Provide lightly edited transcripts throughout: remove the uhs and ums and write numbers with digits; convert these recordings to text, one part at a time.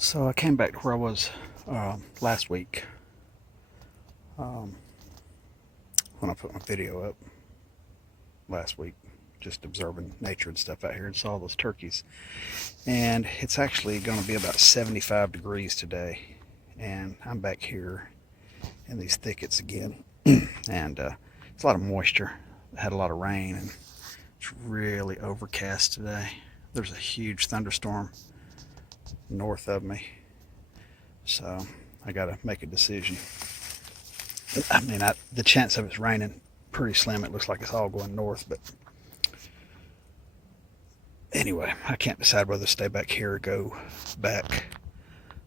So I came back to where I was last week um, when I put my video up last week, just observing nature and stuff out here, and saw those turkeys. And it's actually going to be about 75 degrees today, and I'm back here in these thickets again, and it's a lot of moisture. I had a lot of rain, and it's really overcast today. There's a huge thunderstorm north of me, so I got to make a decision. I mean, the chance of it's raining pretty slim. It looks like it's all going north, but anyway, I can't decide whether to stay back here or go back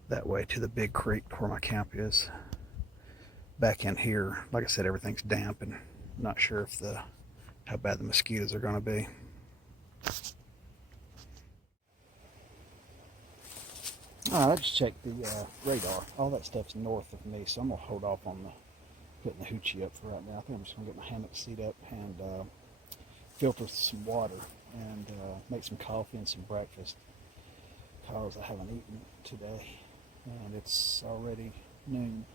that way to the big creek where my camp is. Back in here, like I said, everything's damp, and I'm not sure if how bad the mosquitoes are going to be. All right, I just checked the radar. All that stuff's north of me, so I'm gonna hold off on putting the hoochie up for right now. I think I'm just gonna get my hammock seat up and filter some water and make some coffee and some breakfast, because I haven't eaten today and it's already noon.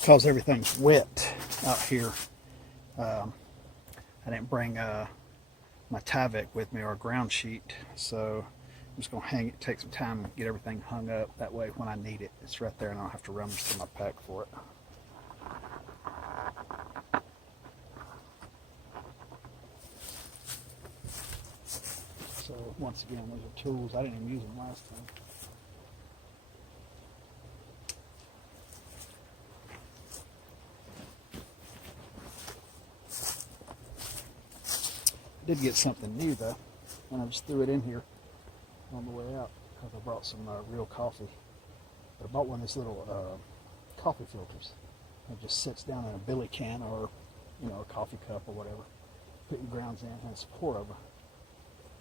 Because everything's wet out here, I didn't bring my Tyvek with me, or a ground sheet, so I'm just gonna hang it, take some time and get everything hung up. That way when I need it, it's right there and I don't have to rummage through my pack for it. So once again, those are tools. I didn't even use them last time. I did get something new though, and I just threw it in here on the way out because I brought some real coffee. But I bought one of these little coffee filters. It just sits down in a billy can, or a coffee cup or whatever. Put your grounds in and it's pour over.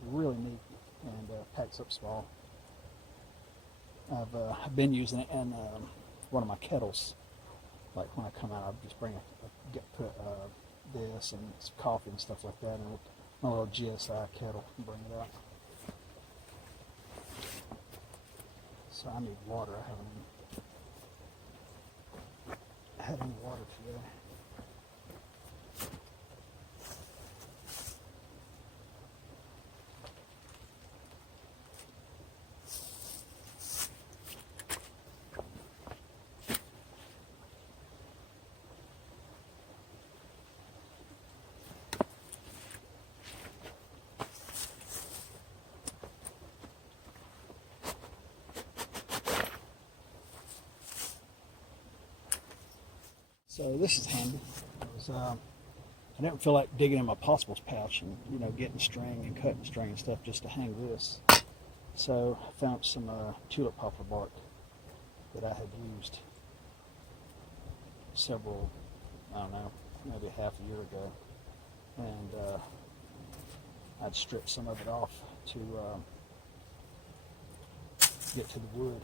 Really neat, and packs up small. I've been using it in one of my kettles. Like when I come out, I'll just put this and some coffee and stuff like that in my little GSI kettle and bring it out. So I need water. I haven't had any water today. So this is handy. I didn't feel like digging in my possibles pouch and getting string and cutting string and stuff just to hang this. So I found some tulip poplar bark that I had used several, I don't know, maybe a half a year ago, and I'd stripped some of it off to get to the wood.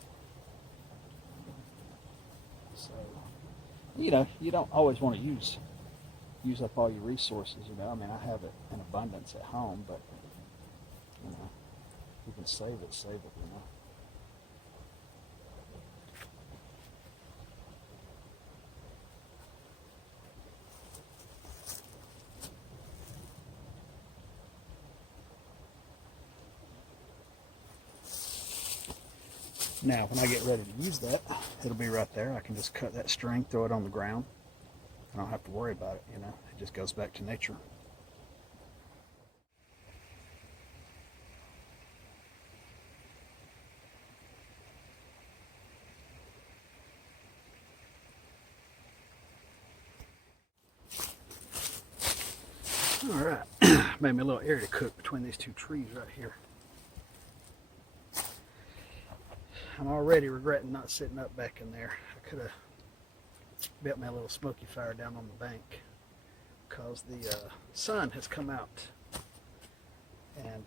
So, you don't always want to use use up all your resources, you know. I mean, I have it in abundance at home, but, you know, you can save it, you know. Now, when I get ready to use that, it'll be right there. I can just cut that string, throw it on the ground. I don't have to worry about it, you know. It just goes back to nature. All right, made me a little area to cook between these two trees right here. I'm already regretting not sitting up back in there. I could have built me a little smoky fire down on the bank because the sun has come out. And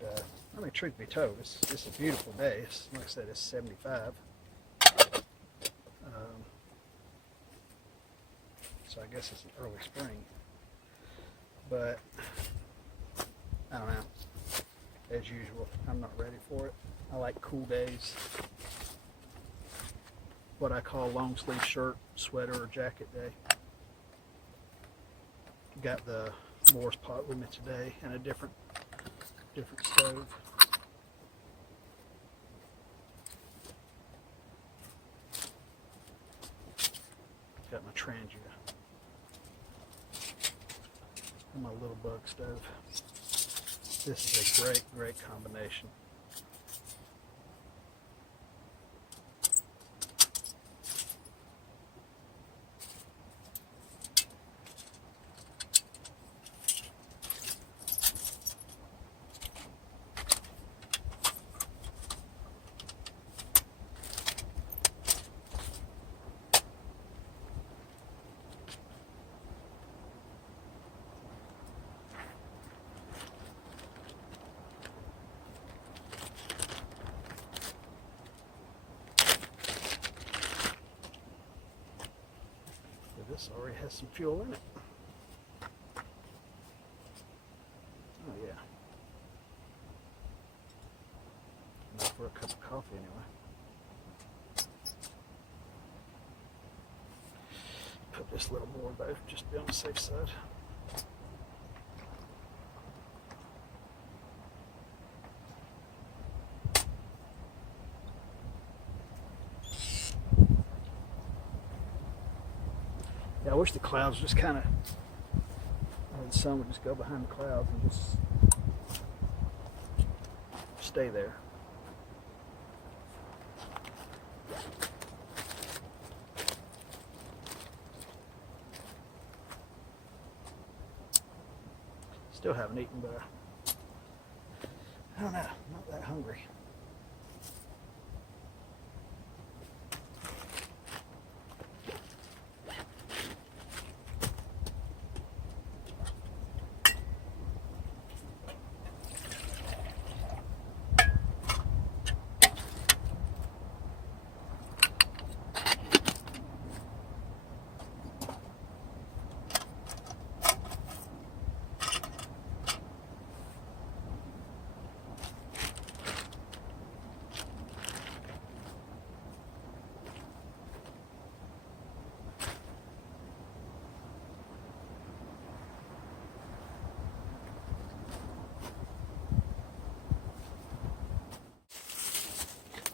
I mean, truth be told, it's a beautiful day. It's, like I said, it's 75. So I guess it's an early spring. But I don't know. As usual, I'm not ready for it. I like cool days. What I call long sleeve shirt, sweater, or jacket day. Got the Morse pot with me today and a different stove. Got my Trangia and my little bug stove. This is a great combination. This already has some fuel in it. Oh yeah. Enough for a cup of coffee anyway. Put this little more both, just to be on the safe side. Yeah, I wish the clouds just kind of, the sun would just go behind the clouds and just stay there. Still haven't eaten, but I don't know, I'm not that hungry.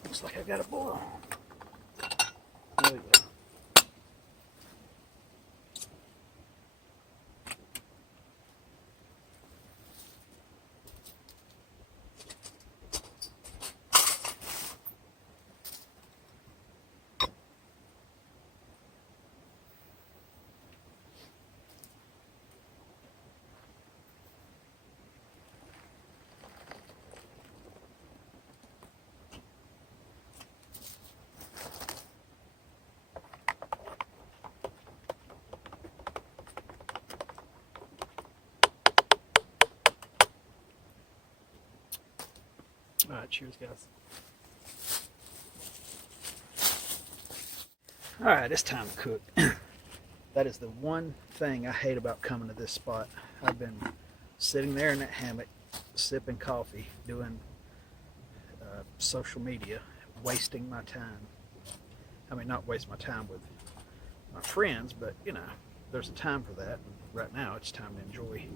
Looks like I got a boil. There we go. All right, cheers, guys. All right, it's time to cook. That is the one thing I hate about coming to this spot. I've been sitting there in that hammock, sipping coffee, doing social media, wasting my time. I mean, not waste my time with my friends, but you know, there's a time for that. And right now, it's time to enjoy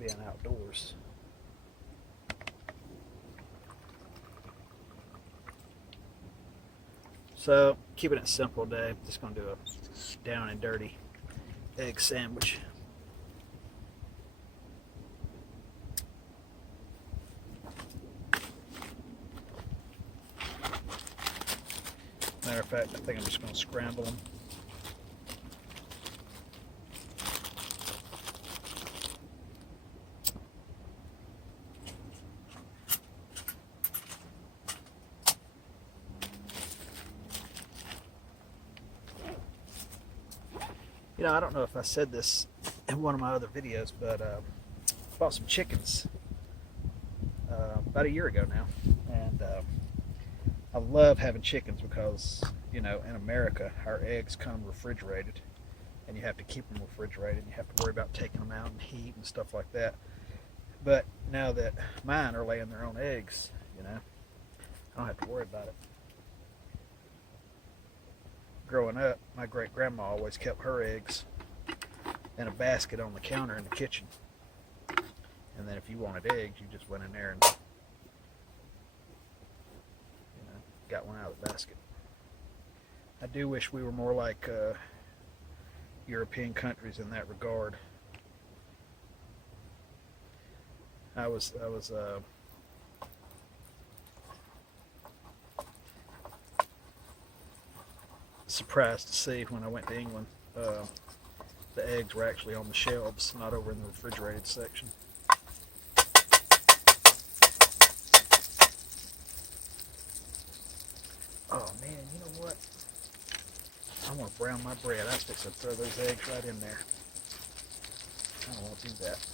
being outdoors. So, keeping it simple today, just going to do a down and dirty egg sandwich. Matter of fact, I think I'm just going to scramble them. You know, I don't know if I said this in one of my other videos, but I bought some chickens about a year ago now. And I love having chickens because, you know, in America, our eggs come refrigerated. And you have to keep them refrigerated. You have to worry about taking them out in heat and stuff like that. But now that mine are laying their own eggs, you know, I don't have to worry about it. Growing up, my great-grandma always kept her eggs in a basket on the counter in the kitchen. And then if you wanted eggs, you just went in there and, you know, got one out of the basket. I do wish we were more like European countries in that regard. I was surprised to see when I went to England, the eggs were actually on the shelves, not over in the refrigerated section. Oh man, you know what? I want to brown my bread. I was fixing to throw those eggs right in there. I don't want to do that.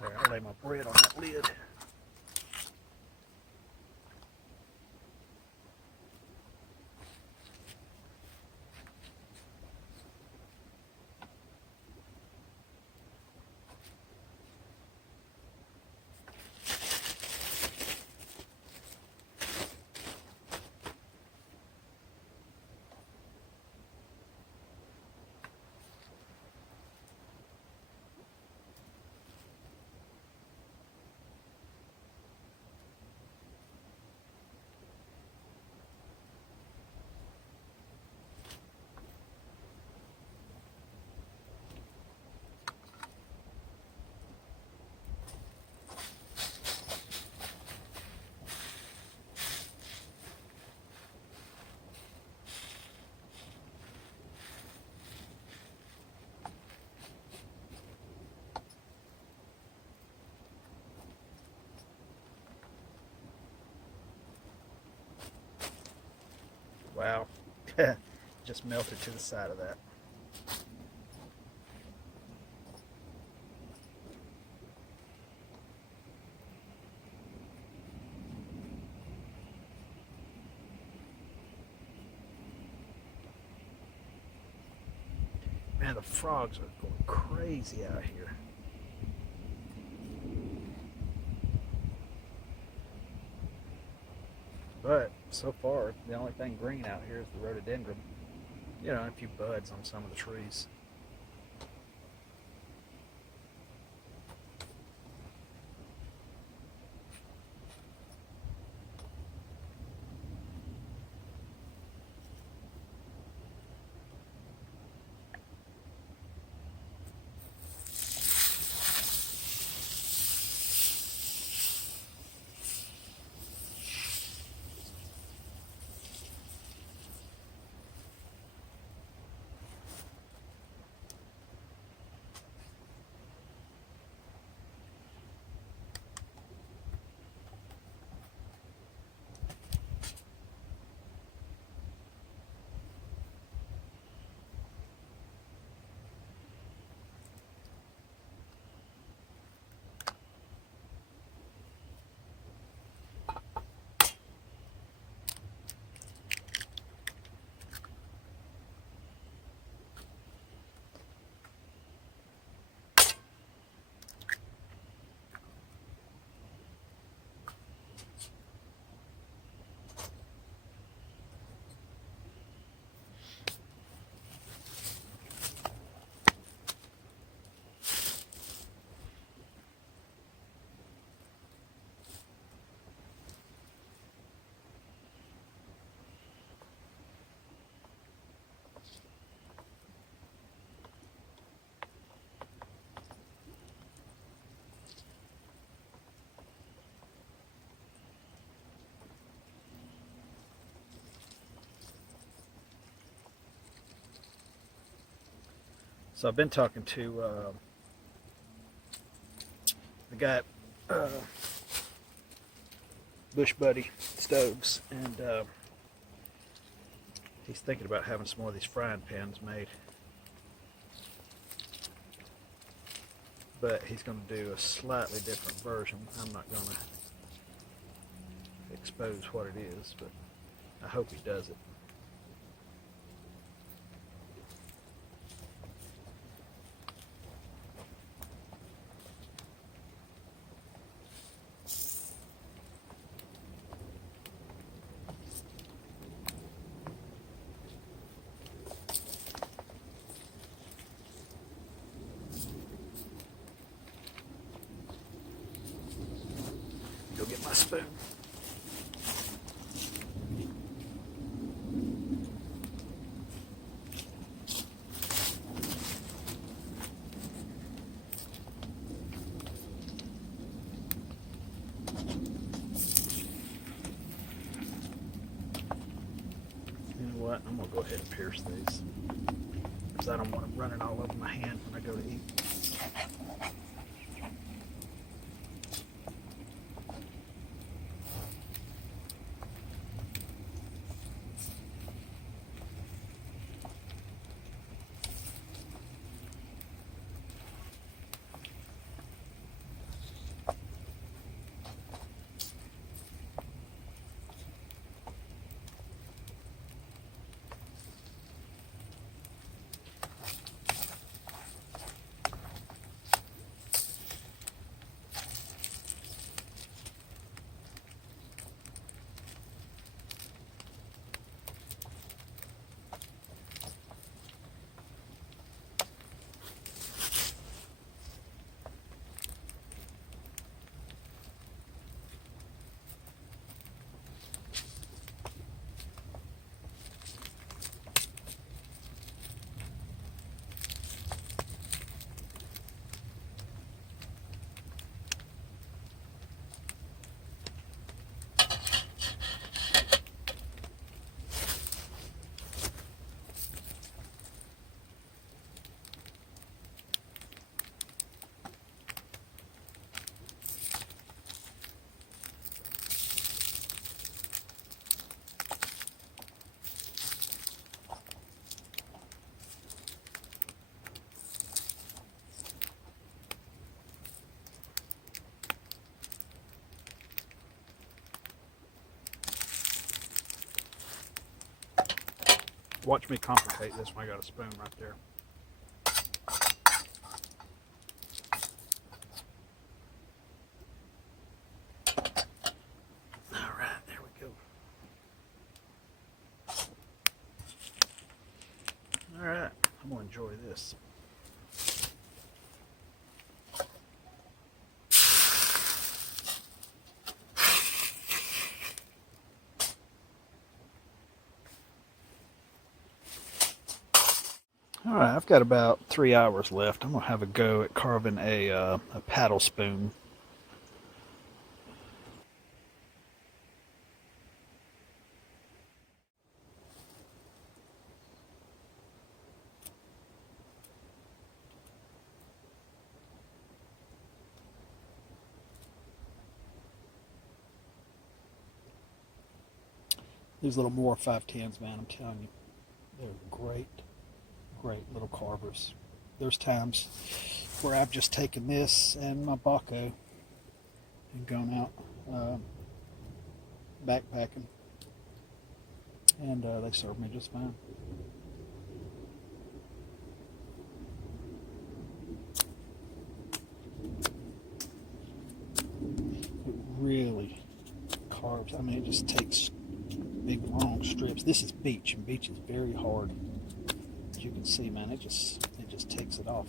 There, I'll lay my bread on that lid. Wow, just melted to the side of that. Man, the frogs are going crazy out here. But so far, the only thing green out here is the rhododendron. You know, and a few buds on some of the trees. So I've been talking to the guy at Bush Buddy Stoves, and he's thinking about having some more of these frying pans made. But he's going to do a slightly different version. I'm not going to expose what it is, but I hope he does it. Go get my spoon. You know what? I'm going to go ahead and pierce these, because I don't want them running all over my hand when I go to eat. Watch me complicate this when I got a spoon right there. All right, there we go. All right, I'm gonna enjoy this. All right, I've got about 3 hours left. I'm gonna have a go at carving a paddle spoon. These little Moore 510s, man, I'm telling you, they're great, great little carvers. There's times where I've just taken this and my Baco and gone out backpacking, and they serve me just fine. It really carves. I mean, it just takes big long strips. This is beech, and beech is very hard. As you can see, man, it just takes it off.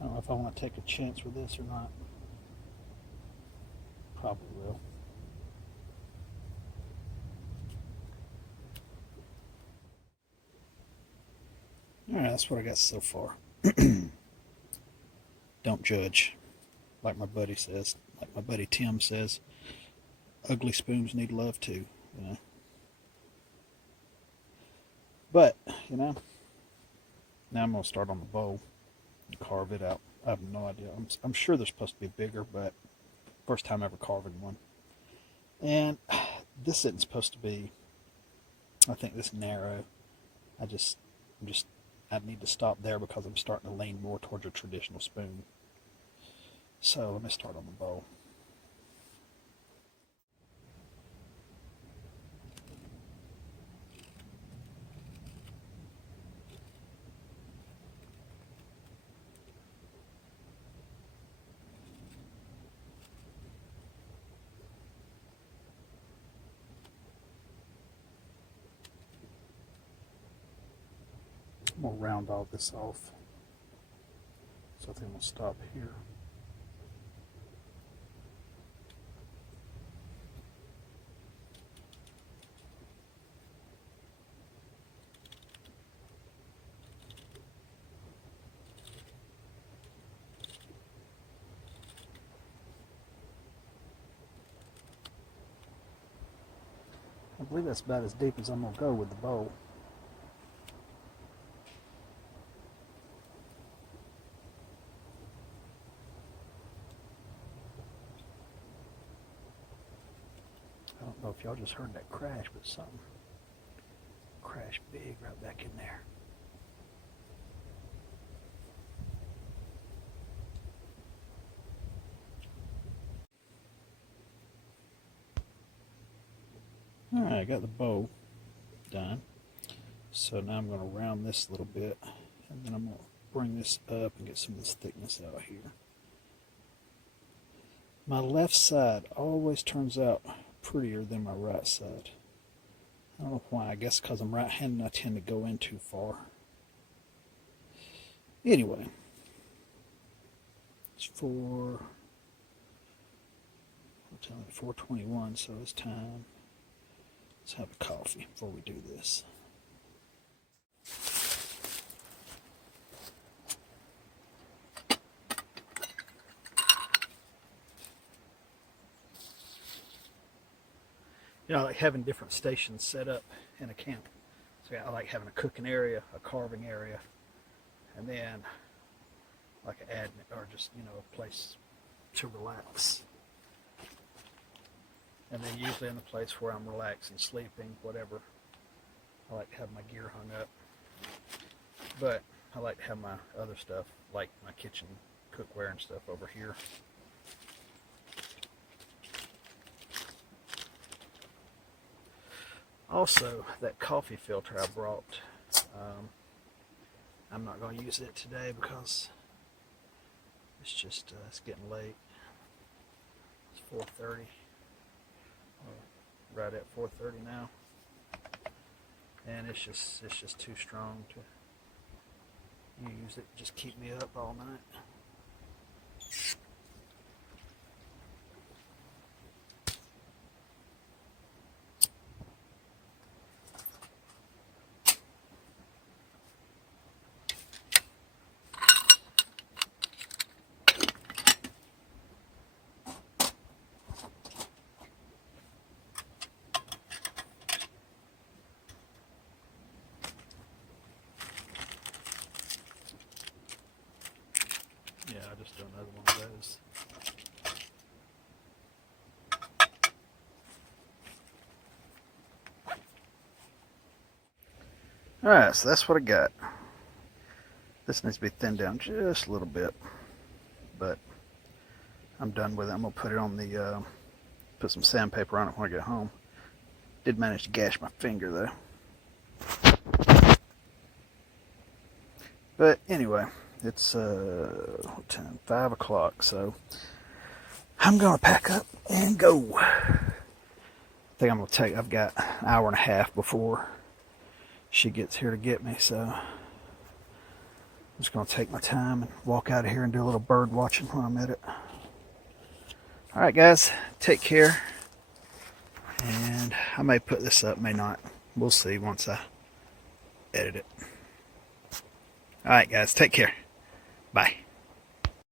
I don't know if I want to take a chance with this or not. Probably will. Alright, that's what I got so far. Don't judge. Like my buddy says, like my buddy Tim says, ugly spoons need love too, you know. But, you know, now I'm going to start on the bowl and carve it out. I have no idea. I'm sure they're supposed to be bigger, but first time ever carving one. And this isn't supposed to be, I think, this narrow. I need to stop there because I'm starting to lean more towards a traditional spoon. So let me start on the bowl. I'm going to round all this off. So I think I'm going to stop here. I believe that's about as deep as I'm going to go with the bowl. I don't know if y'all just heard that crash, but something crashed big right back in there. Alright, I got the bow done. So now I'm going to round this a little bit, and then I'm going to bring this up and get some of this thickness out here. My left side always turns out prettier than my right side. I don't know why. I guess because I'm right-handed, I tend to go in too far. Anyway, it's 4:21, so it's time. Let's have a coffee before we do this. You know, I like having different stations set up in a camp. So I like having a cooking area, a carving area, and then like an admin, or just, you know, a place to relax. And then usually in the place where I'm relaxing, sleeping, whatever, I like to have my gear hung up. But I like to have my other stuff, like my kitchen cookware and stuff, over here. Also, that coffee filter I brought, I'm not going to use it today because it's just, it's getting late. It's 4:30. Right at 4:30 now, and it's just too strong to use it. Just keep me up all night. Yeah, I just do another one of those. Alright, so that's what I got. This needs to be thinned down just a little bit, but I'm done with it. I'm going to put it on the, put some sandpaper on it when I get home. Did manage to gash my finger though. But anyway, it's what time? 5 o'clock, so I'm gonna pack up and go. I think I've got an hour and a half before she gets here to get me, so I'm just gonna take my time and walk out of here and do a little bird watching when I'm at it. Alright guys, take care. And I may put this up, may not. We'll see once I edit it. Alright guys, take care. Bye.